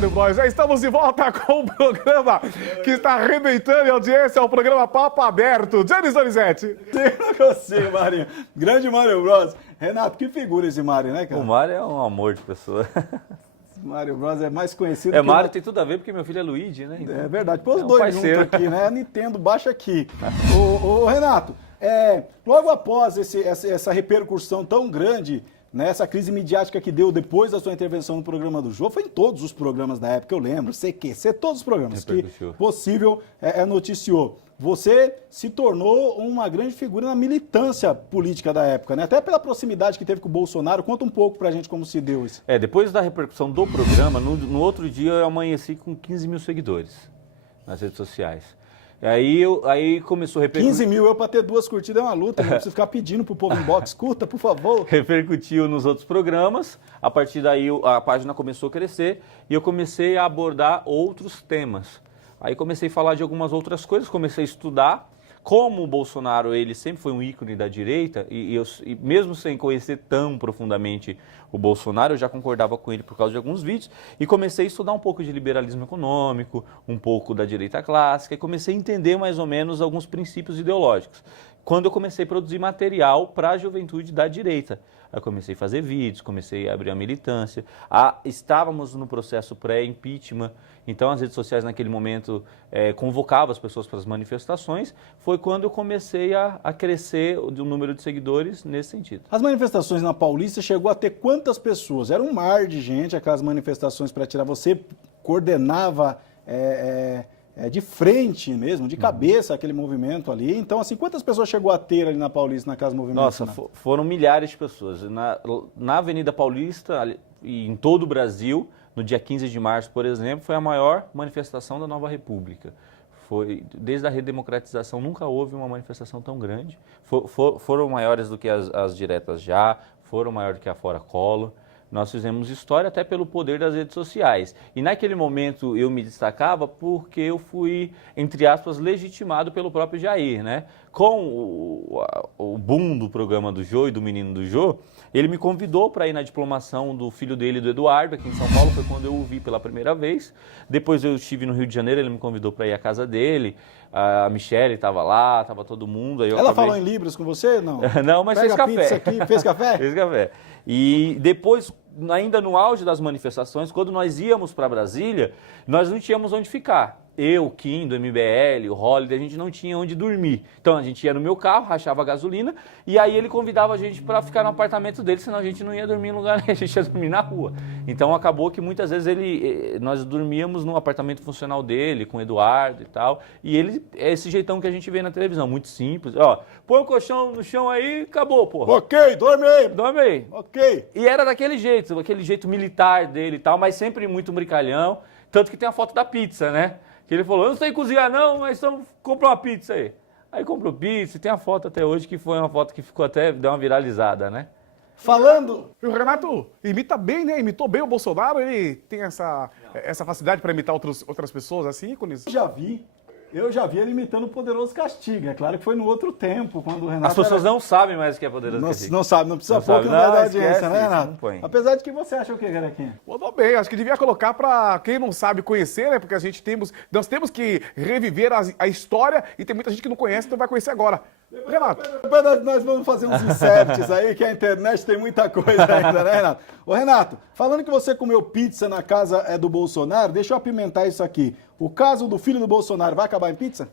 Mário Bros. Já estamos de volta com o programa que está arrebentando em audiência, é o programa Papo Aberto. Janis Donizete. Eu não consigo, Marinho. Grande Mário Bros. Renato, que figura esse Mário, né, cara? O Mário é um amor de pessoa. Mário Bros é mais conhecido que... Mário tem tudo a ver porque meu filho é Luigi, né? Então, é verdade. Põe os dois juntos aqui, né? A Nintendo baixa aqui. Ô, Renato, logo após essa repercussão tão grande, né, essa crise midiática que deu depois da sua intervenção no programa do Jô, foi em todos os programas da época, eu lembro, CQC, todos os programas que possível noticiou. Você se tornou uma grande figura na militância política da época, né? Até pela proximidade que teve com o Bolsonaro. Conta um pouco pra gente como se deu isso. Depois da repercussão do programa, no outro dia eu amanheci com 15 mil seguidores nas redes sociais. Aí começou a repercutir. 15 mil, eu pra ter 2 curtidas é uma luta, não preciso ficar pedindo pro povo inbox, curta, por favor. Repercutiu nos outros programas, a partir daí a página começou a crescer e eu comecei a abordar outros temas. Aí comecei a falar de algumas outras coisas, comecei a estudar. Como o Bolsonaro, ele sempre foi um ícone da direita, e mesmo sem conhecer tão profundamente o Bolsonaro, eu já concordava com ele por causa de alguns vídeos, e comecei a estudar um pouco de liberalismo econômico, um pouco da direita clássica, e comecei a entender mais ou menos alguns princípios ideológicos. Quando eu comecei a produzir material para a juventude da direita. Eu comecei a fazer vídeos, comecei a abrir a militância. Estávamos no processo pré-impeachment, então as redes sociais naquele momento convocavam as pessoas para as manifestações. Foi quando eu comecei a crescer o número de seguidores nesse sentido. As manifestações na Paulista chegou a ter quantas pessoas? Era um mar de gente, aquelas manifestações para tirar. Você coordenava de frente mesmo, de cabeça aquele movimento ali. Então, assim, quantas pessoas chegou a ter ali na Paulista, naquelas movimentos? Nossa, foram milhares de pessoas. Na Avenida Paulista e em todo o Brasil, no dia 15 de março, por exemplo, foi a maior manifestação da Nova República. Desde a redemocratização, nunca houve uma manifestação tão grande. Foram maiores do que as diretas já, foram maiores do que a Fora Collor. Nós fizemos história até pelo poder das redes sociais. E naquele momento eu me destacava porque eu fui, entre aspas, legitimado pelo próprio Jair, né? Com o boom do programa do Jô e do Menino do Jô, ele me convidou para ir na diplomação do filho dele, do Eduardo, aqui em São Paulo, foi quando eu o vi pela primeira vez. Depois eu estive no Rio de Janeiro, ele me convidou para ir à casa dele. A Michelle estava lá, estava todo mundo. Aí ela falou em Libras com você? Não, não, mas fez café. Pizza aqui, fez café? Fez café. E depois, ainda no auge das manifestações, quando nós íamos para Brasília, nós não tínhamos onde ficar. Eu, o Kim, do MBL, o Holiday, a gente não tinha onde dormir. Então a gente ia no meu carro, rachava a gasolina, e aí ele convidava a gente para ficar no apartamento dele, senão a gente não ia dormir em lugar nenhum, a gente ia dormir na rua. Então acabou que muitas vezes nós dormíamos no apartamento funcional dele, com o Eduardo e tal, e ele é esse jeitão que a gente vê na televisão, muito simples. Ó, põe o colchão no chão aí, acabou, porra. Ok, dorme aí. Dorme aí. Ok. E era daquele jeito, aquele jeito militar dele e tal, mas sempre muito brincalhão, tanto que tem a foto da pizza, né? Que ele falou, eu não sei cozinhar não, mas então compra uma pizza aí. Aí comprou pizza, e tem a foto até hoje, que foi uma foto que ficou até, deu uma viralizada, né? Falando... O Renato imita bem, né? Imitou bem o Bolsonaro, ele tem essa facilidade para imitar outras pessoas, assim, ícones? Eu já vi ele imitando o Poderoso Castigo. É claro que foi no outro tempo, quando o Renato... As pessoas não sabem mais o que é Poderoso Castigo. Não sabe, não precisa pôr que não vai dar audiência, né, Renato? Põe. Apesar de que você acha o quê, Garequinha? Mandou bem, acho que devia colocar para quem não sabe conhecer, né? Porque nós temos que reviver a história e tem muita gente que não conhece, então vai conhecer agora. Renato. Nós vamos fazer uns inserts aí, que a internet tem muita coisa ainda, né, Renato? Ô, Renato, falando que você comeu pizza na casa do Bolsonaro, deixa eu apimentar isso aqui. O caso do filho do Bolsonaro vai acabar em pizza?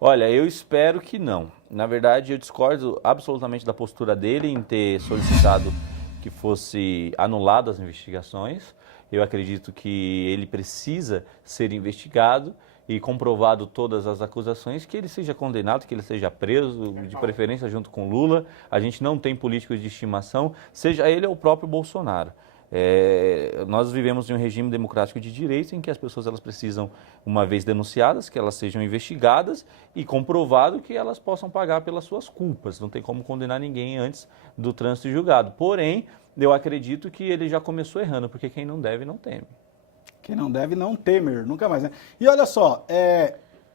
Olha, eu espero que não. Na verdade, eu discordo absolutamente da postura dele em ter solicitado que fosse anulado as investigações. Eu acredito que ele precisa ser investigado e comprovado todas as acusações, que ele seja condenado, que ele seja preso, de preferência junto com Lula. A gente não tem políticos de estimação, seja ele ou o próprio Bolsonaro. Nós vivemos em um regime democrático de direito em que as pessoas elas precisam, uma vez denunciadas, que elas sejam investigadas e comprovado que elas possam pagar pelas suas culpas. Não tem como condenar ninguém antes do trânsito julgado. Porém, eu acredito que ele já começou errando, porque quem não deve, não teme. Quem não deve, não temer, nunca mais, né? E olha só,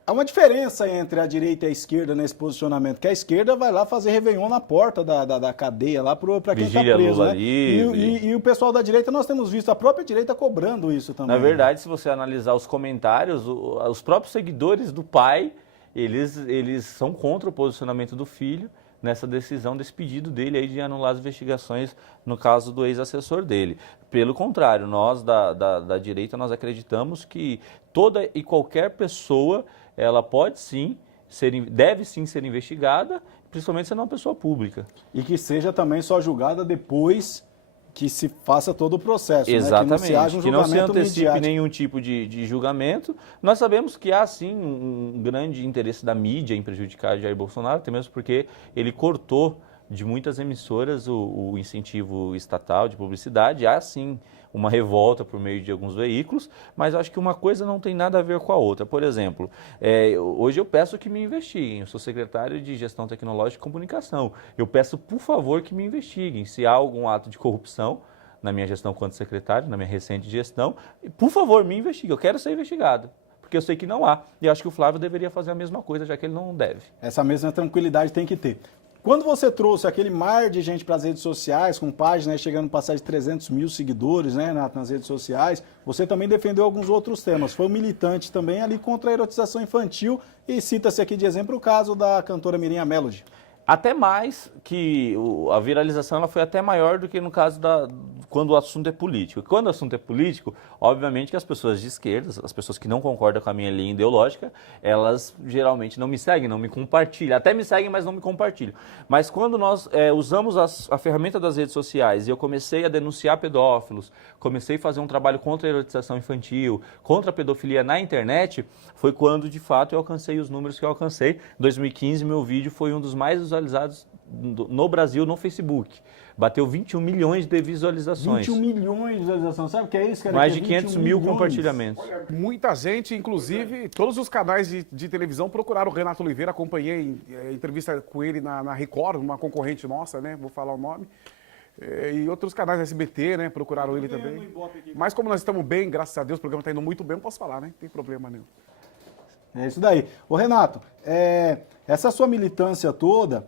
há uma diferença entre a direita e a esquerda nesse posicionamento, que a esquerda vai lá fazer Réveillon na porta da cadeia, lá para quem está preso, Lula né? livre. E o pessoal da direita, nós temos visto a própria direita cobrando isso também. Na verdade, se você analisar os comentários, os próprios seguidores do pai, eles são contra o posicionamento do filho nessa decisão, desse pedido dele aí de anular as investigações no caso do ex-assessor dele. Pelo contrário, nós da direita, nós acreditamos que toda e qualquer pessoa, ela pode sim, deve sim ser investigada, principalmente sendo uma pessoa pública. E que seja também só julgada depois que se faça todo o processo. Exatamente, né? Que não se antecipe midiático. nenhum tipo de julgamento. Nós sabemos que há sim um grande interesse da mídia em prejudicar Jair Bolsonaro, até mesmo porque ele cortou de muitas emissoras o incentivo estatal de publicidade. Há sim uma revolta por meio de alguns veículos, mas eu acho que uma coisa não tem nada a ver com a outra. Por exemplo, hoje eu peço que me investiguem. Eu sou secretário de Gestão Tecnológica e Comunicação. Eu peço, por favor, que me investiguem. Se há algum ato de corrupção na minha gestão quanto secretário, na minha recente gestão, por favor, me investigue. Eu quero ser investigado, porque eu sei que não há. E eu acho que o Flávio deveria fazer a mesma coisa, já que ele não deve. Essa mesma tranquilidade tem que ter. Quando você trouxe aquele mar de gente para as redes sociais, com páginas chegando a passar de 300 mil seguidores, né, nas redes sociais, você também defendeu alguns outros temas. Foi um militante também ali contra a erotização infantil e cita-se aqui de exemplo o caso da cantora Miriam Melody. Até mais que a viralização ela foi até maior do que no caso quando o assunto é político. Quando o assunto é político, obviamente que as pessoas de esquerda, as pessoas que não concordam com a minha linha ideológica, elas geralmente não me seguem, não me compartilham. Até me seguem, mas não me compartilham. Mas quando nós usamos a ferramenta das redes sociais e eu comecei a denunciar pedófilos, comecei a fazer um trabalho contra a erotização infantil, contra a pedofilia na internet, foi quando de fato eu alcancei os números que eu alcancei. Em 2015, meu vídeo foi um dos mais visualizados no Brasil no Facebook. Bateu 21 milhões de visualizações. 21 milhões de visualizações, sabe o que é isso, cara? Mais de 500 mil compartilhamentos. Muita gente, inclusive, todos os canais de televisão procuraram o Renato Oliveira, acompanhei entrevista com ele na Record, uma concorrente nossa, né? Vou falar o nome. E outros canais SBT, né? Procuraram ele também. Mas como nós estamos bem, graças a Deus, o programa está indo muito bem, não posso falar, né? Não tem problema nenhum. É isso daí. Ô Renato, essa sua militância toda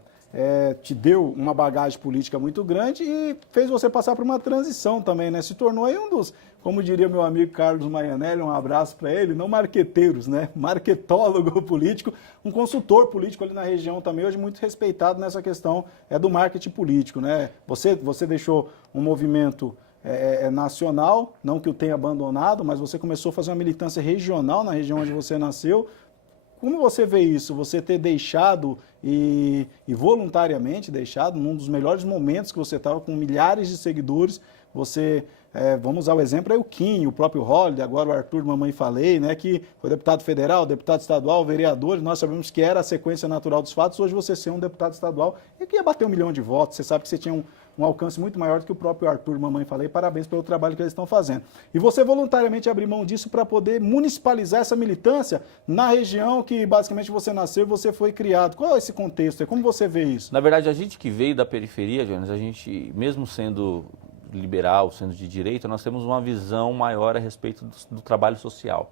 te deu uma bagagem política muito grande e fez você passar por uma transição também, né? Se tornou aí um dos, como diria meu amigo Carlos Maianelli, um abraço para ele, não marqueteiros, né? Marketólogo político, um consultor político ali na região também, hoje muito respeitado nessa questão do marketing político, né? Você deixou um movimento nacional, não que o tenha abandonado, mas você começou a fazer uma militância regional na região onde você nasceu. Como você vê isso? Você ter deixado e voluntariamente deixado, num dos melhores momentos que você estava com milhares de seguidores, você, vamos usar o exemplo aí, o Kim, o próprio Holliday, agora o Arthur Mamãe Falei, né, que foi deputado federal, deputado estadual, vereador, nós sabemos que era a sequência natural dos fatos, hoje você ser um deputado estadual e que ia bater 1 milhão de votos, você sabe que você tinha um alcance muito maior do que o próprio Arthur Mamãe Falei, parabéns pelo trabalho que eles estão fazendo. E você voluntariamente abriu mão disso para poder municipalizar essa militância na região que basicamente você nasceu e você foi criado. Qual é esse contexto? Como você vê isso? Na verdade, a gente que veio da periferia, Jonas, a gente, mesmo sendo liberal, sendo de direita, nós temos uma visão maior a respeito do trabalho social.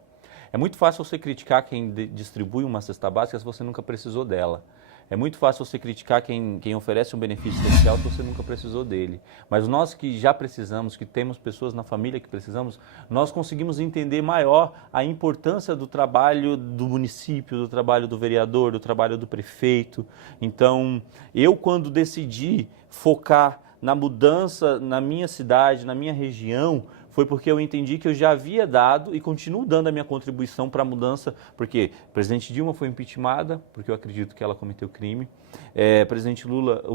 É muito fácil você criticar quem distribui uma cesta básica se você nunca precisou dela. É muito fácil você criticar quem oferece um benefício social se você nunca precisou dele. Mas nós que já precisamos, que temos pessoas na família que precisamos, nós conseguimos entender maior a importância do trabalho do município, do trabalho do vereador, do trabalho do prefeito. Então, eu quando decidi focar na mudança na minha cidade, na minha região, foi porque eu entendi que eu já havia dado e continuo dando a minha contribuição para a mudança, porque o presidente Dilma foi impeachmentada, porque eu acredito que ela cometeu crime, o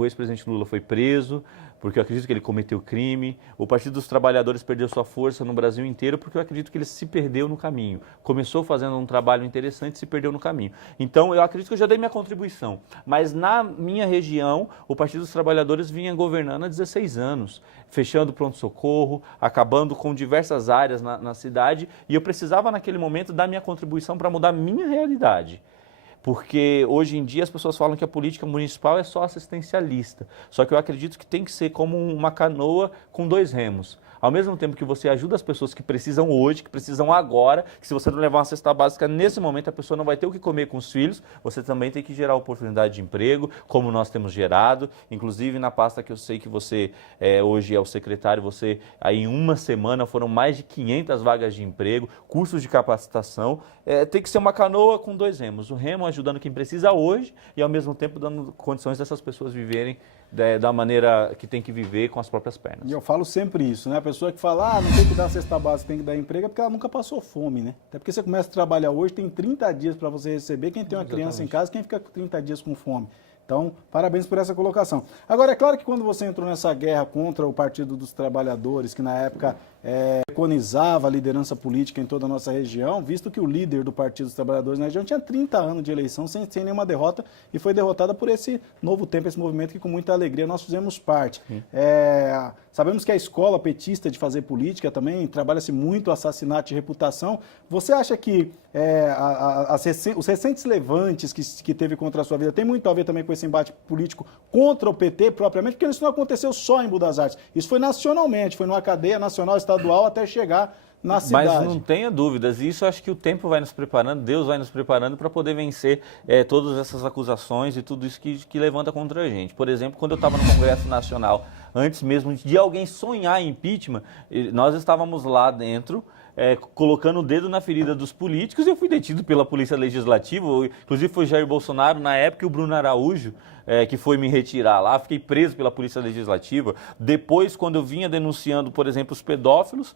ex-presidente Lula foi preso, porque eu acredito que ele cometeu crime, o Partido dos Trabalhadores perdeu sua força no Brasil inteiro, porque eu acredito que ele se perdeu no caminho. Começou fazendo um trabalho interessante e se perdeu no caminho. Então, eu acredito que eu já dei minha contribuição, mas na minha região, o Partido dos Trabalhadores vinha governando há 16 anos, fechando pronto-socorro, acabando com diversas áreas na cidade, e eu precisava naquele momento dar minha contribuição para mudar a minha realidade. Porque hoje em dia as pessoas falam que a política municipal é só assistencialista. Só que eu acredito que tem que ser como uma canoa com 2 remos. Ao mesmo tempo que você ajuda as pessoas que precisam hoje, que precisam agora, que se você não levar uma cesta básica nesse momento, a pessoa não vai ter o que comer com os filhos, você também tem que gerar oportunidade de emprego, como nós temos gerado. Inclusive na pasta que eu sei que você hoje é o secretário, você aí em uma semana foram mais de 500 vagas de emprego, cursos de capacitação. Tem que ser uma canoa com 2 remos. O remo ajudando quem precisa hoje e ao mesmo tempo dando condições dessas pessoas viverem da maneira que tem que viver com as próprias pernas. E eu falo sempre isso, né? A pessoa que fala, não tem que dar cesta básica, tem que dar emprego, é porque ela nunca passou fome, né? Até porque você começa a trabalhar hoje, tem 30 dias para você receber. Quem tem uma criança em casa, quem fica 30 dias com fome? Então, parabéns por essa colocação. Agora, é claro que quando você entrou nessa guerra contra o Partido dos Trabalhadores, que na época preconizava a liderança política em toda a nossa região, visto que o líder do Partido dos Trabalhadores na região tinha 30 anos de eleição sem nenhuma derrota e foi derrotada por esse novo tempo, esse movimento que com muita alegria nós fizemos parte. Sabemos que a escola petista de fazer política também trabalha-se muito assassinato de reputação. Você acha que os recentes levantes que teve contra a sua vida tem muito a ver também com esse embate político contra o PT propriamente? Porque isso não aconteceu só em Buenos Aires, isso foi nacionalmente, foi numa cadeia nacional, estadual, até chegar na cidade. Mas não tenha dúvidas, isso acho que o tempo vai nos preparando, Deus vai nos preparando para poder vencer todas essas acusações e tudo isso que levanta contra a gente. Por exemplo, quando eu estava no Congresso Nacional, antes mesmo de alguém sonhar em impeachment, nós estávamos lá dentro, colocando o dedo na ferida dos políticos e eu fui detido pela Polícia Legislativa, inclusive foi Jair Bolsonaro na época e o Bruno Araújo, que foi me retirar lá, fiquei preso pela Polícia Legislativa. Depois, quando eu vinha denunciando, por exemplo, os pedófilos,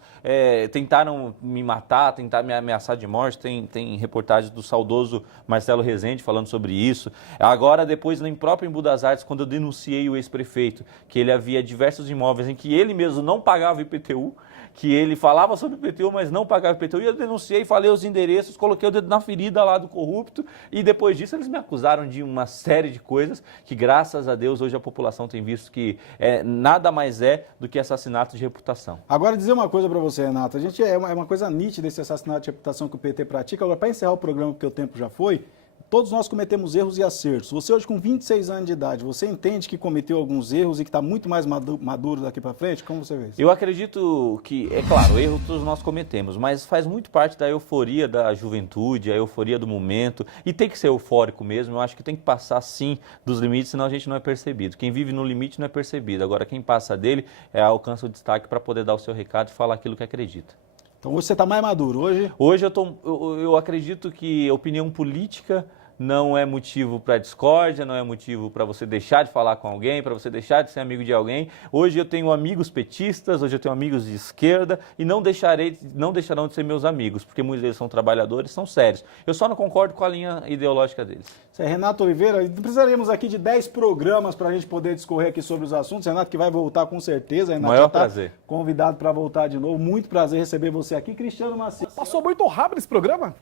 tentaram me matar, tentaram me ameaçar de morte, tem reportagens do saudoso Marcelo Rezende falando sobre isso. Agora, depois, em Buenos Aires, quando eu denunciei o ex-prefeito, que ele havia diversos imóveis em que ele mesmo não pagava IPTU, que ele falava sobre IPTU, mas não pagava IPTU, e eu denunciei, falei os endereços, coloquei o dedo na ferida lá do corrupto, e depois disso eles me acusaram de uma série de coisas que, graças a Deus, hoje a população tem visto que nada mais do que assassinato de reputação. Agora, dizer uma coisa para você, Renato, a gente é uma coisa nítida esse assassinato de reputação que o PT pratica. Agora, para encerrar o programa, porque o tempo já foi, todos nós cometemos erros e acertos. Você hoje com 26 anos de idade, você entende que cometeu alguns erros e que está muito mais maduro daqui para frente? Como você vê isso? Eu acredito que, é claro, erros todos nós cometemos, mas faz muito parte da euforia da juventude, a euforia do momento, e tem que ser eufórico mesmo. Eu acho que tem que passar, sim, dos limites, senão a gente não é percebido. Quem vive no limite não é percebido. Agora, quem passa dele alcança o destaque para poder dar o seu recado e falar aquilo que acredita. Então, hoje você está mais maduro. Hoje eu acredito que a opinião política não é motivo para discórdia, não é motivo para você deixar de falar com alguém, para você deixar de ser amigo de alguém. Hoje eu tenho amigos petistas, hoje eu tenho amigos de esquerda e não deixarão de ser meus amigos, porque muitos deles são trabalhadores, são sérios. Eu só não concordo com a linha ideológica deles. Isso é Renato Oliveira. Precisaríamos aqui de 10 programas para a gente poder discorrer aqui sobre os assuntos. Renato que vai voltar com certeza. Renato maior prazer. Convidado para voltar de novo. Muito prazer receber você aqui. Cristiano Maciel. Passou muito rápido esse programa.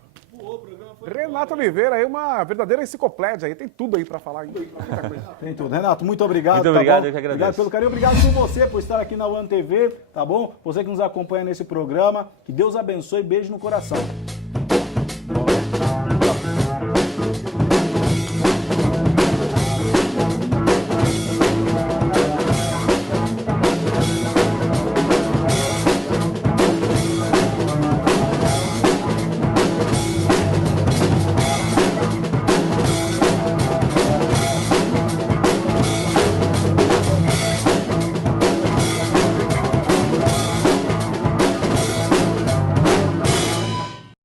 Renato Oliveira, aí uma verdadeira enciclopédia, aí tem tudo aí para falar. Tem tudo. Renato, muito obrigado. Muito obrigado, tá eu que agradeço. Obrigado pelo carinho, obrigado por você, por estar aqui na One TV, tá bom? Você que nos acompanha nesse programa, que Deus abençoe, beijo no coração.